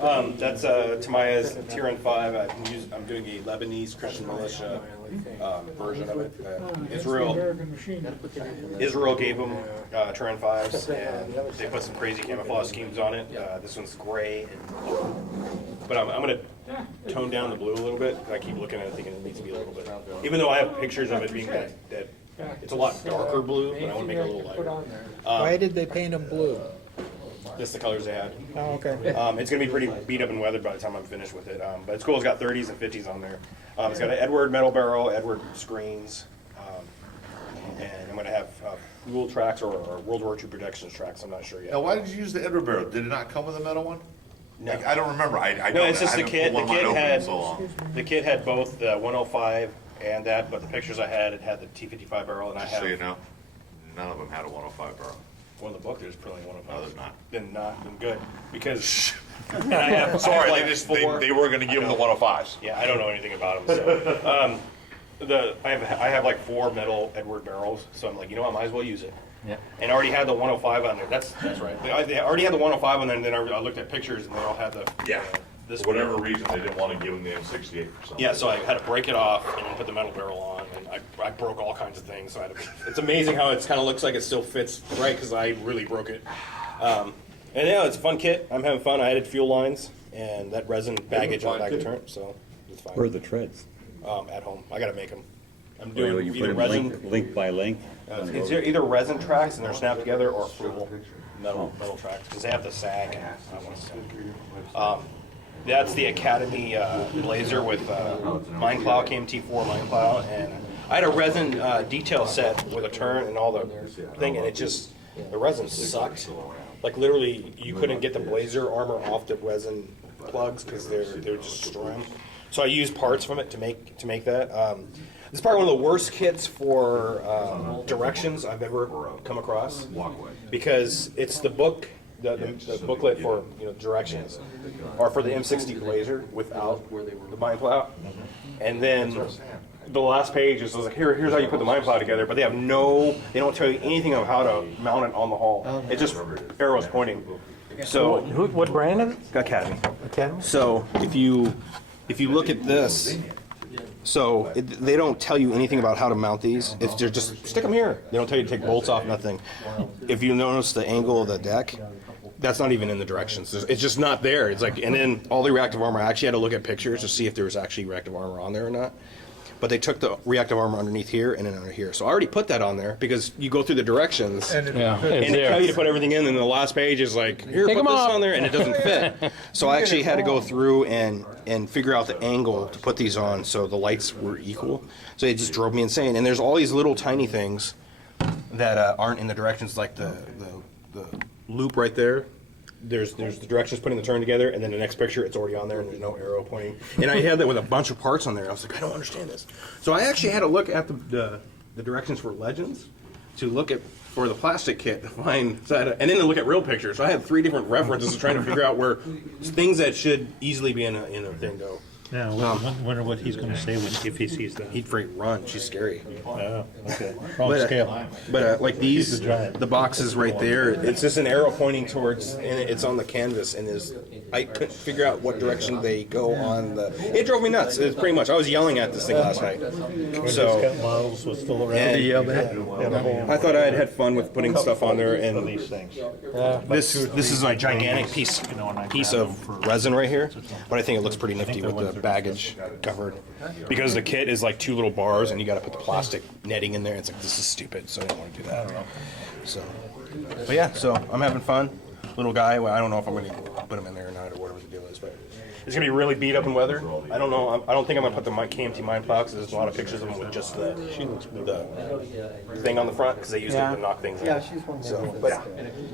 That's Tamiya's Tiran 5. I'm doing a Lebanese Christian militia version of it. Israel gave them Tiran 5s, and they put some crazy camouflage schemes on it. This one's gray, but I'm going to tone down the blue a little bit. I keep looking at it thinking it needs to be a little bit. Even though I have pictures of it being that it's a lot darker blue, but I want to make it a little lighter. Why did they paint them blue? Just the colors they had. Oh, okay. It's going to be pretty beat up and weathered by the time I'm finished with it. But it's cool. It's got 30s and 50s on there. It's got an Edward metal barrel, Edward screens, and I'm going to have fuel tracks or World War II protections tracks. I'm not sure yet. Now, why did you use the Edward barrel? Did it not come with a metal one? No. Like, I don't remember. No, it's just the kit. So The kit had both the 105 and that, but the pictures I had, it had the T55 barrel, and I have. so you know, none of them had a 105 barrel. Well, in the book, there's probably 105. No, there's not. Then good, because and I have. Sorry, I have like they just four. they were going to give them the 105s. Yeah, I don't know anything about them. So, I have like 4 metal Edward barrels, so I'm like, you know, I might as well use it. Yeah. And I already had the 105 on there. That's right. They already had the 105 on there, and then I looked at pictures, and they all had the this For whatever reason, they didn't want to give them the M68 for something. Yeah, so I had to break it off and then put the metal barrel on, and I broke all kinds of things. So it's amazing how it kind of looks like it still fits right, because I really broke it. And yeah, it's a fun kit. I'm having fun. I added fuel lines and that resin baggage on the back of the turret, so it's fine. Where are the treads? At home. I got to make them. I'm Where doing you put either them resin, link by link? it's either resin tracks and they're snapped together, or full metal tracks, because they have the sag. And I want to sag. That's the Academy blazer with Mineplow, KMT4 Mineplow, and I had a resin detail set with a turn and all the thing, and the resin sucked. Like literally, you couldn't get the blazer armor off the resin plugs because they're just destroying. So I used parts from it to make that. This is probably one of the worst kits for directions I've ever come across, because it's the book. The booklet for directions, or for the M60 blazer without the Mineplow, and then the last page is like, here's how you put the Mineplow together, but they don't tell you anything of how to mount it on the hull. It just arrows pointing. So What brand is it? Academy. Academy? So if you look at this. So they don't tell you anything about how to mount these. They're just stick them here. They don't tell you to take bolts off, nothing. If you notice the angle of the deck, that's not even in the directions. It's just not there. It's like, and then all the reactive armor, I actually had to look at pictures to see if there was actually reactive armor on there or not. But they took the reactive armor underneath here and then under here. So I already put that on there, because you go through the directions and they tell you to put everything in, and the last page is like, here, put this on there, and it doesn't fit. So I actually had to go through and figure out the angle to put these on so the lights were equal. So it just drove me insane. And there's all these little tiny things that aren't in the directions, like the loop right there. There's the directions putting the turn together, and then the next picture, it's already on there, and there's no arrow pointing. And I had that with a bunch of parts on there. I was like, I don't understand this. So I actually had to look at the directions for Legends to look at for the plastic kit to find, and then to look at real pictures. So I had 3 different references trying to figure out where things that should easily be in a thing go. Yeah, wonder what he's going to say if he sees that. He'd freak run. She's scary. Oh, okay. Wrong scale. But like these, the boxes right there, it's just an arrow pointing towards, and it's on the canvas, and I couldn't figure out what direction they go on the. It drove me nuts. It's pretty much. I was yelling at this thing last night. So Discount models was still around. I thought I had fun with putting stuff on there, and These things. this is a gigantic piece of resin right here, but I think it looks pretty nifty with the baggage covered, because the kit is like 2 little bars, and you got to put the plastic netting in there. It's like, this is stupid, so I didn't want to do that. So, but yeah, so I'm having fun. Little guy. Well, I don't know if I'm going to put him in there or not, or whatever the deal is, but it's going to be really beat up in weather. I don't know. I don't think I'm going to put the KMT Mineplow, because there's a lot of pictures of them with just the thing on the front, because they used it to knock things out. Yeah, she's one. So, but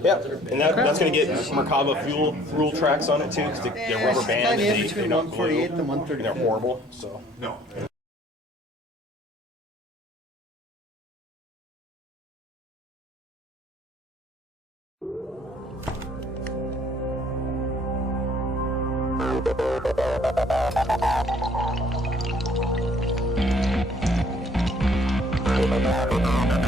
yeah, and that's going to get Merkava fuel tracks on it too, because they're rubber band and they're not glue, 148 and and 130. they're horrible. So No. Thank you.